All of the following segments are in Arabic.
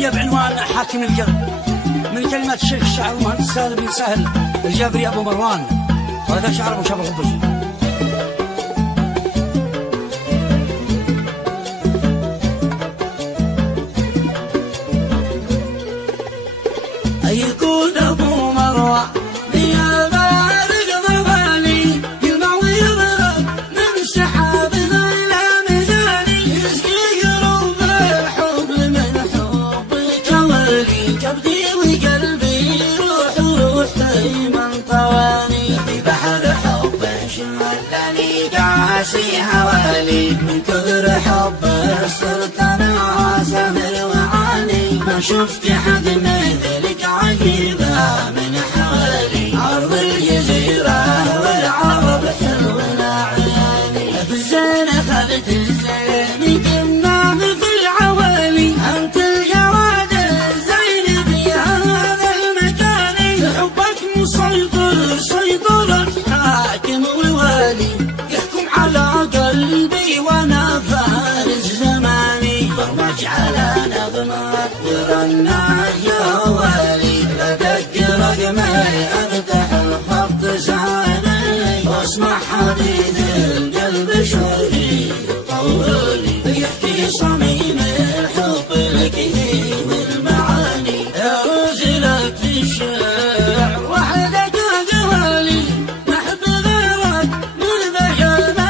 الجابرية بعنوان حاكم القلب، من كلمات الشيخ الشاعر المهندس سالم بن سهل الجابري أبو مروان، وهذا شعر أبو شبر الغبشي. يكون أبو مروان قاسي هوالي، من كثر حبه صرت انا سامر وعاني، ما شفت حد مثلك عجيبه من حوالي، ارض الجزيره والعرب حلو العياني، في الزين خذت الزين كنا في العوالي، انت الجواد الزين في هذا المكان، حبك مسيطر سيطرة حاكم ووالي، على قلبي وانا فارس زماني، برمج على نظمك ورنا يا والي، بدق رقمي افتح الخط زاني، واسمع حديث القلب شوقي طولي، يحكي صميم الحب لك والمعاني، يروز لك في الشعر وحدك قوالي، نحب غيرك من بشر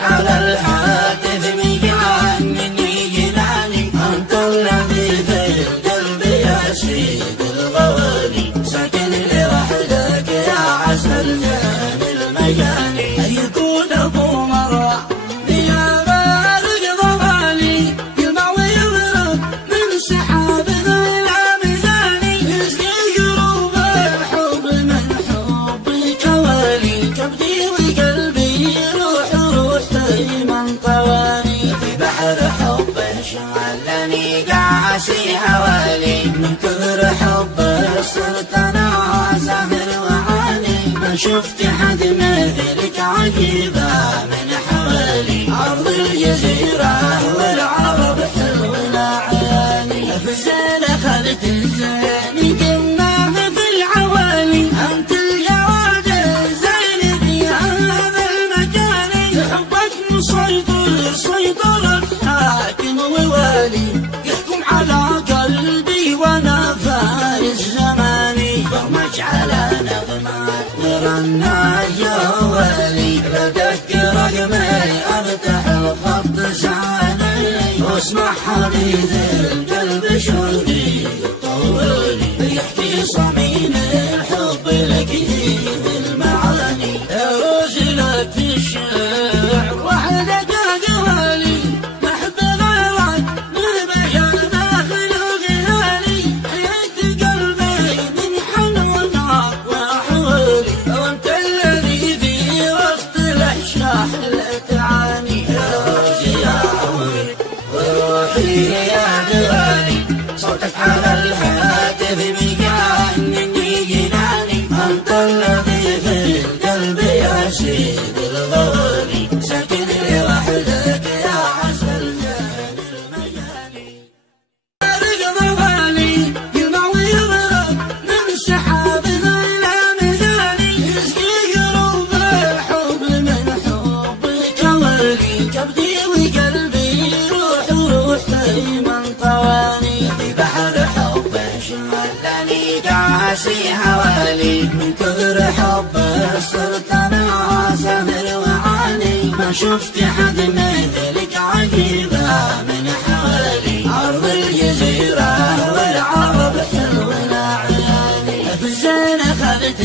على الهاتف مجنني جناني، انت الذي في القلب يا سيد الغوالي، ساكن لوحدك يا عسل جان المجاني، يكون ابو مروان يا بارق ضبالي، يلمع ويضرب من سحاب الامثالي، يسقي قلوب الحب من حبك والي، كبدي وقلبي من طواني، في بحر حبه شغلني قاسي هوالي، من كثر حبه صرت انا سامر وعاني، ما شفت حد مثلك عجيبه من حوالي، ارض الجزيره والعرب حلو العياني، في الزين خذت الزين كنا في العوالي، انت الجواد الزين في هذا المكان، حبك مسيطر سيطرة حاكم ووالي، يحكم على قلبي وانا فارس زماني، برمج على نظمك ورنا يا والي، بدق رقمي افتح الخط زاني، واسمع حديث القلب شوقي طولي، يحكي صميم الحب لك بالمعاني، يروز لك في الشعر وحدك قوالي، نحب غيرك من بشر داخل غلالي، حياة قلبي من حنونك وحوالي، وانت الذي في وسط الاشلاح الاتعاني، يا روزي يا عمري وروحي يا غالي، صوتك على الهاتف مجنني جناني، انت الذي في القلب يا سيد الغوالي، ساكن لوحدك يا عسل جان المجاني، بارق ضبالي يلمع ويضرب من سحاب الامثالي، يسقي قلوب الحب من حبك والي، كبدي وقلبي روح من طواني، في بحر حبه شغلني قاسي هوالي، من كثر حبه صرت انا سامر وعاني، ما شفت حد مثلك عجيبه من حوالي، ارض الجزيره والعرب حلو العياني، في الزين خذت